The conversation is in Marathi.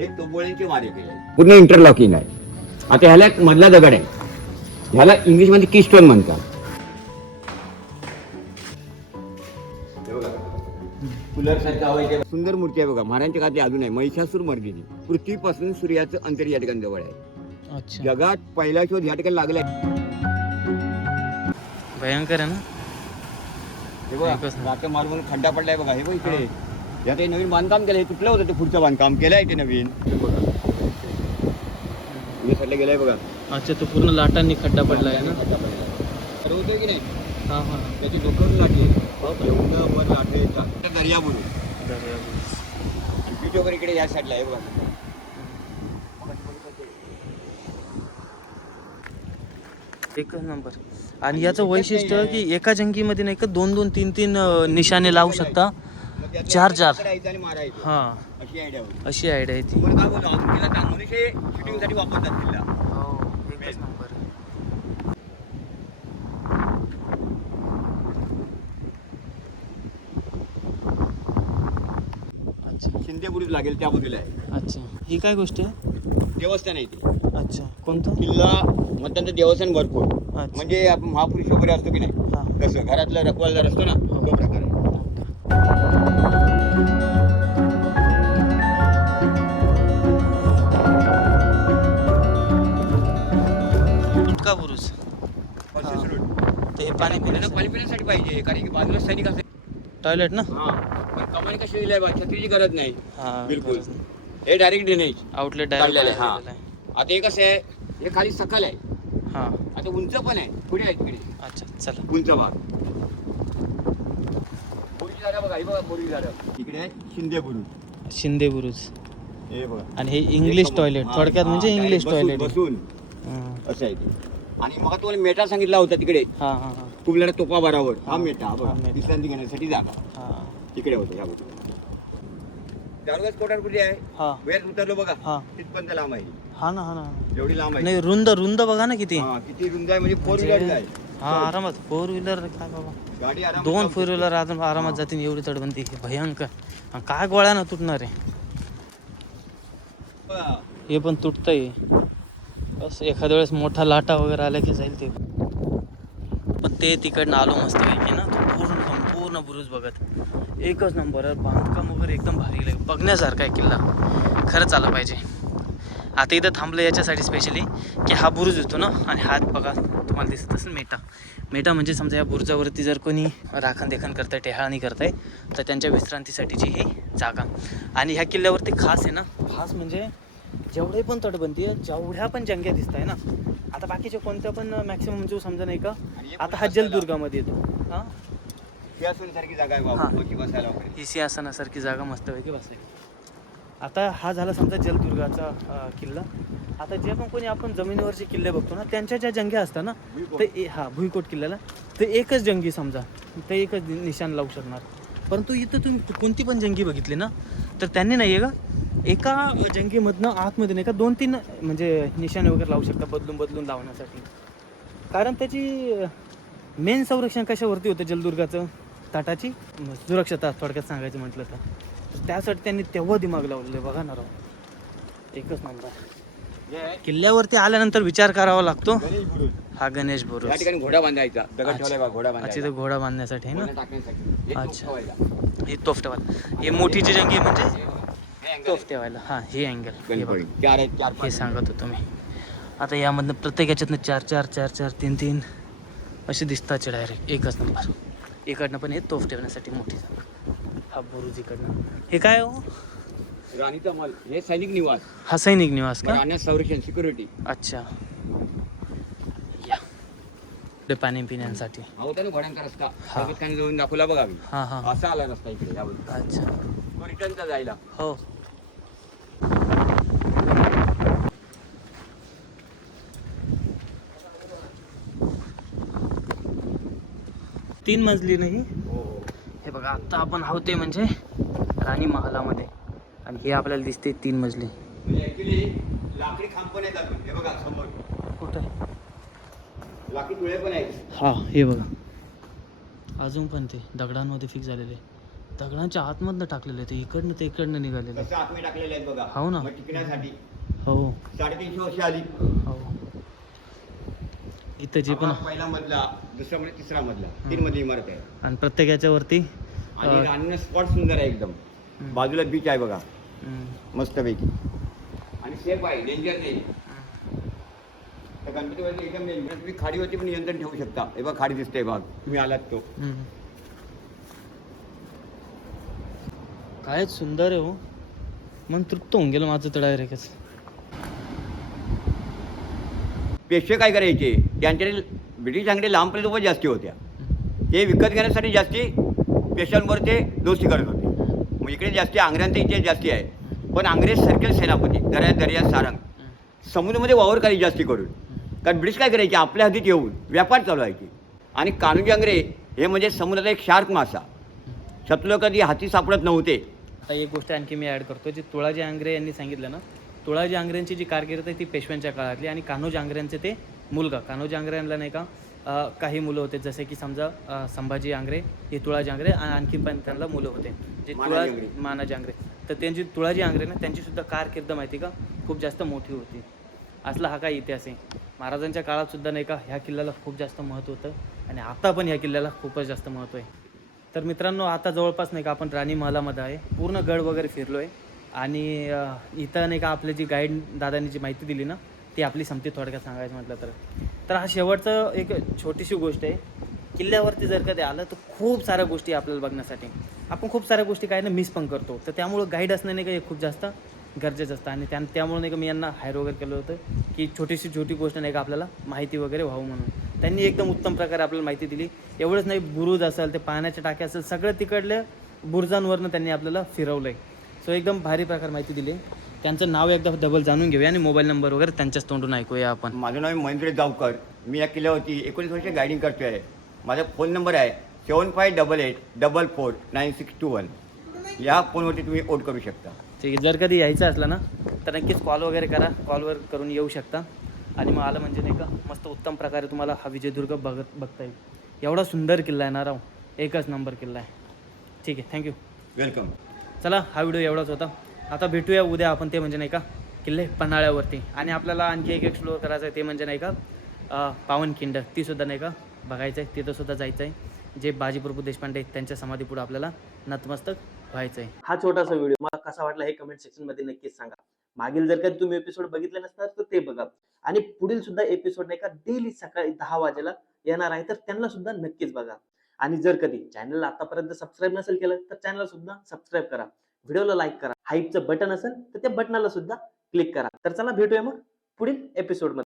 हे तोबोळ्यांचे मारे केले, पूर्ण इंटरलॉकिंग आहे. आता ह्याला एक मधला दगड आहे, ह्याला इंग्लिश मध्ये कीस्टोन म्हणतात. कुलर सारखं आवाज, सुंदर मूर्ती आहे बघा. महाराजांच्या काळातली अजून आहे. महिषासूर मर्दिनी. पृथ्वीपासून सूर्याचं अंतर या ठिकाणी जवळ आहे. अच्छा, जगात पहिला शोध या ठिकाणी लागलाय. भयंकर आहे ना. हे बघा, रात्र मारून खड्डा पडलाय बघा. हे बघ इकडे, यात हे नवीन बांधकाम केलं. हे तुटलं होतं, ते पुढचं बांधकाम केलंय ते नवीन. साईडला गेलाय बघा. अच्छा, तो पूर्ण लाटांनी खड्डा पडला आहे ना. खड्डा पडलाय. तर होतोय की नाही, हां हां. त्याची डोकं लाटली. एवढं वर लाटले दर्या बुडून. आणि बीच वगैरे इकडे या साईडला आहे बघा. एकच नंबर. आणि याचं वैशिष्ट्य की एका जंगीमध्ये नाही का 2-2, 3-3 निशाणे लावू शकता. 4-4. आणि मारायचं, हां, अशी आयडिया होती. अशी आयडिया आहे ती. तुम्हाला काय बोलतो, तिला मनुष्य शूटिंगसाठी वापरतात तिला. हो, एकच नंबर. अच्छा शिंदे बुरुज लागेल त्या बाजूला आहे. अच्छा, ही काय गोष्ट आहे? देवस्थान आहे ते. अच्छा, कोणतं? किल्ला मतदान देवस्थान भरपूर. अच्छा. म्हणजे आपण महापुरुष वगैरे असतो की नाही, हां. तसं घरातला रखवालदार असतो ना, तो प्रकार आहे. तुटका बुरुज. Pulses road. ते हे पाणी पिण्याचं पाणी पिण्यासाठी पाहिजे, कारण की बाजूला सैनिक असते. टॉयलेट ना. हा, पण कमानी कशी दिली आहे बा, छत्रीची गरज नाही. हां, बिलकुल. गरज नाही. हे डायरेक्ट ड्रेनेज आउटलेट काढलेलं डायरेक्ट. आहे. हा. आता हे कसं आहे, हे खाली सखल आहे. हां. आता उंच पण आहे, पुढे आहे तिकडे अच्छा, चला. उंच भाग. बोरीची झाडं बघा, हे बघा बोरीची झाडं. इकडे आहे शिंदे बुरुज. शिंदे बुरुज. हे बघा. आणि हे इंग्लिश टॉयलेट, हा, थोडक्यात हा, म्हणजे direct इंग्लिश बसून- टॉयलेट. बसून हां असं आहे ते. आणि मग तुम्हाला मेटा सांगितला होता तिकडे, हां हां. कुबल्याला तोपा बराबर. हा हा, मेटा हा, बघा, मेटा. विश्रांती घेण्यासाठी जागा हां तिकडे होतं ह्या बाजूला. दारुगाज कोटार कुठे आहे, हां वेळ उतरलो बघा, हां. तिथपर्यंत लांब आहे. हां ना, हां ना. एवढी लांब आहे. नाही, रुंद रुंद बघा ना किती. हा, किती रुंद आहे म्हणजे 4 म्हणजे- व्हीलर आहे. हां, आरामात 4 व्हीलर काय बाबा, गाडी आरामात 2 जाऊ 4 व्हीलर शकते. आरामात जातील. एवढी तडबंदी भयंकर. आणि काय गोळ्यानं तुटणार आहे. हा. हे पण तुटतंय. बस एखाद्या वेळेस मोठा लाटा वगैरे आला की जाईल ते. पण ते तिकडनं आलो मस्त पैकी ना, तो पूर्ण संपूर्ण बुरुज बघत एकच नंबर आहे. बांधकाम वगैरे एकदम भारी लागेल, बघण्यासारखा आहे किल्ला. खरंच आला पाहिजे. आता इथं थांबलं याच्यासाठी स्पेशली की हा बुरुज येतो ना, आणि हात बघा तुम्हाला दिसत असेल मेटा. मेटा म्हणजे समजा या बुरुजावरती जर कोणी राखणदेखण करताय, टेहाळणी करताय, तर त्यांच्या विश्रांतीसाठीची ही जागा. आणि ह्या किल्ल्यावरती खास आहे ना, खास म्हणजे जेवढे पण तटबंदी आहे, जेवढ्या पण जंग्या दिसत आहे ना, आता बाकीच्या कोणत्या पण मॅक्सिमम जो समजा नाही का. आता हा जलदुर्गामध्ये येतो. हां, सिंहासनासारखी जागा आहे हा. बाबा, बघी बसायला वगैरे. ही सिंहासनासारखी जागा मस्तपैकी बसली. आता हा झाला समजा जलदुर्गाचा किल्ला. आता जे पण कोणी आपण जमिनीवरचे किल्ले बघतो ना, त्यांच्या ज्या जंग्या असतात ना, ते हा भुईकोट किल्ल्याला ते एकच जंगी समजा, ते एकच निशाण लावू शकणार. परंतु इथं तुम्ही कोणती पण जंगी बघितली ना, तर त्यांनी नाही आहे का एका जंगीमधनं आतमध्ये नाही का 2-3 म्हणजे निशाणे वगैरे लावू शकता, बदलून बदलून लावण्यासाठी. कारण त्याची मेन संरक्षण कशावरती होतं जलदुर्गाचं, ताटाची सुरक्षता थोडक्यात सांगायचं म्हटलं तर त्यासाठी त्यांनी तेव्हा दिमाग लावलेलं बघा ना राव. एकच नंबर. हे आहे किल्ल्यावरती आल्यानंतर विचार करावा लागतो. गणेश बुरुज. हा गणेश या बुरुज. ठिकाणी घोडा बांधायचा, दगड अच्छा. ठेवलाय बा, घोडा अच्छा, बांधायचा. इथं घोडा बांधण्यासाठी आहे घोडा ना. टाकण्यासाठी. हे तोफ अच्छा. ठेवायला. ही तोफ ठेवायला, ही मोठीची जंगी म्हणजे हे angle तोफ आहे. ठेवायला. हां, हे अँगल गणपती. 4 आहेत, 4 हे सांगत होतो मी. आता यामधनं प्रत्येक याच्यातनं 4-4 4-4 3-3 असे दिसतात डायरेक्ट. एकच नंबर. इकडनं पण हे तोफ ठेवण्यासाठी मोठी जागा. हा बुरुज इकडनं. हे काय हो, राणीचा मल. हे सैनिक निवास. हा सैनिक निवास का. राहण्यास संरक्षण, सिक्युरिटी. अच्छा, या ते पाणी पिण्यासाठी. हा होता ना घोड्यांचा रस्ता, हा. खाली जाऊन दाखवला बघा मी. हां हां. असा आला रस्ता इकडे यावर. अच्छा, तो रिटर्नचा जायला. हो. तीन मजली नाही. हे बघा, आता आपण आहोत ते म्हणजे राणी महालामध्ये, आणि हे आपल्याला दिसते 3 मजली. म्हणजे ऍक्च्युली लाकडी खांब पण आहेत अजून. हे बघा समोर कुठं. लाकडी तुळे पण आहेत. हा, हे बघा अजून पण ते दगडांमध्ये फिक्स झालेले. दगडांच्या आतमधनं टाकलेले ते इकडनं ते इकडनं निघालेले. कसं आतमध्ये टाकलेले आहेत बघा. हो ना. मग टिकण्यासाठी हो 350 वर्ष आली. हो. इथं जे पण हा पहिला मजला, दुसरा म्हणजे तिसरा मजला, 3 मजली इमारत आहे. आणि प्रत्येक याच्यावरती आणि राहणं स्पॉट सुंदर आहे एकदम. बाजूला बीच आहे बघा मस्तपैकी. आणि सेफ आहे, डेंजर नाही. तर गणपतीवरती एकदम डेंजर. तुम्ही खाडीवरती पण नियंत्रण ठेवू शकता. हे बघा खाडी दिसते भाग, तुम्ही आलात तो. काय सुंदर आहे हो. मन तृप्त होऊन गेलं माझं तर डायरेक्टच. पेशवे काय करायचे, त्यांच्याकडे ब्रिटिश आंगडे लांबपर्यंत खूपच जास्ती होत्या. ते विकत घेण्यासाठी जास्ती पेशव्यांवर ते दोस्ती करत होते. मग इकडे जास्ती आंग्र्यांचा इतिहास जास्ती आहे. पण अंग्रेज सर्कल सेनापती दर्या सारंग समुद्रामध्ये वावर काही जास्ती करून. कारण ब्रिटिश काय करायचे, आपल्या हद्दीत येऊन व्यापार चालवायचे. आणि कान्होजी आंग्रे हे म्हणजे समुद्राचा एक शार्क मासा. शत्रूला कधी हाती सापडत नव्हते. आता एक गोष्ट आणखी मी ॲड करतो, जी तुळाजी आंग्रे यांनी सांगितलं ना, तुळाजी आंग्रेंची जी कारकीर्द आहे ती पेशव्यांच्या काळातली. आणि कान्होजी आंग्रेंचे ते मुलगा, कान्होजी आंग्रेंना नाही का काही मुलं होते, जसे की समजा संभाजी आंग्रे, हे तुळाजी आंग्रे, आणि आणखी पण त्यांना मुलं होते जे मानाजी आंग्रे. तर त्यांची तुळाजी आंग्रे ना, त्यांची सुद्धा कारकीर्द माहिती का खूप जास्त मोठी होती. असला हा काय इतिहास आहे. महाराजांच्या काळात सुद्धा नाही का ह्या किल्ल्याला खूप जास्त महत्त्व होतं. आणि आता पण ह्या किल्ल्याला खूपच जास्त महत्त्व आहे. तर मित्रांनो, आता जवळपास नाही का आपण राणी महालामध्ये आहे. पूर्ण गड वगैरे फिरलो आहे. आणि इथं नाही का आपली जी गाईड दादांनी जी माहिती दिली ना, ती आपली संपती थोडक्यात सांगायचं म्हटलं तर हा शेवटचं एक छोटीशी गोष्ट आहे. किल्ल्यावरती जर कधी आलं तर खूप साऱ्या गोष्टी आपल्याला बघण्यासाठी, आपण खूप साऱ्या गोष्टी काय ना मिस पण करतो. तर त्यामुळं गाईड असणं नाही का हे खूप जास्त गरजेचं असतं. आणि त्यामुळे नाही का मी यांना हायर वगैरे केलं होतं की छोटी गोष्ट नाही का आपल्याला माहिती वगैरे व्हावं म्हणून. त्यांनी एकदम उत्तम प्रकारे आपल्याला माहिती दिली. एवढंच नाही, बुरुज असेल, ते पाण्याच्या टाक्या असेल, सगळं तिकडल्या बुरुजांवरनं त्यांनी आपल्याला फिरवलं आहे. सो एकदम भारी प्रकारे माहिती दिली. त्यांचं नाव एकदा डबल जाणून घेऊया आणि मोबाईल नंबर वगैरे त्यांच्याच तोंडून ऐकूया आपण. माझं नाव महेंद्र जावकर. मी या किल्ल्यावरती 19 वर्ष गायडिंग करतो आहे. माझा फोन नंबर आहे 7588449621. या फोनवरती तुम्ही ओट करू शकता. ठीक आहे. जर कधी यायचं असलं ना तर नक्कीच कॉल वगैरे करा, कॉलवर करून येऊ शकता. आणि मग आलं म्हणजे नाही का मस्त उत्तम प्रकारे तुम्हाला हा विजयदुर्ग बघता येईल. एवढा सुंदर किल्ला आहे ना राव, एकच नंबर किल्ला आहे. ठीक आहे, थँक्यू, वेलकम. चला, हा व्हिडिओ एवढाच होता. आता भेटूया उद्या आपण, ते म्हणजे नाही का किल्ले पन्हाळ्यावरती. आणि आपल्याला आणखी एक एक्सप्लोअर करायचं आहे, ते म्हणजे नाही का पावनखिंड, तीसुद्धा नाही का बघायचं आहे. तिथंसुद्धा जायचं आहे. जे बाजीप्रभू देशपांडे त्यांच्या समाधीपुढे आपल्याला नतमस्तक व्हायचं आहे. हा छोटासा व्हिडिओ मला कसा वाटला हे कमेंट सेक्शनमध्ये नक्कीच सांगा. मागील जर कधी तुम्ही एपिसोड बघितले नसतात तर ते बघा. आणि पुढील सुद्धा एपिसोड नाही का डेली सकाळी 10 वाजेला येणार आहे, तर त्यांना सुद्धा नक्कीच बघा. आणि जर कधी चॅनलला आतापर्यंत सबस्क्राईब नसेल केलं तर चॅनलला सुद्धा सबस्क्राईब करा, व्हिडिओला लाईक करा, हाईपचं बटन असेल तर त्या बटनाला सुद्धा क्लिक करा. तर चला भेटूया मग पुढील एपिसोडमध्ये.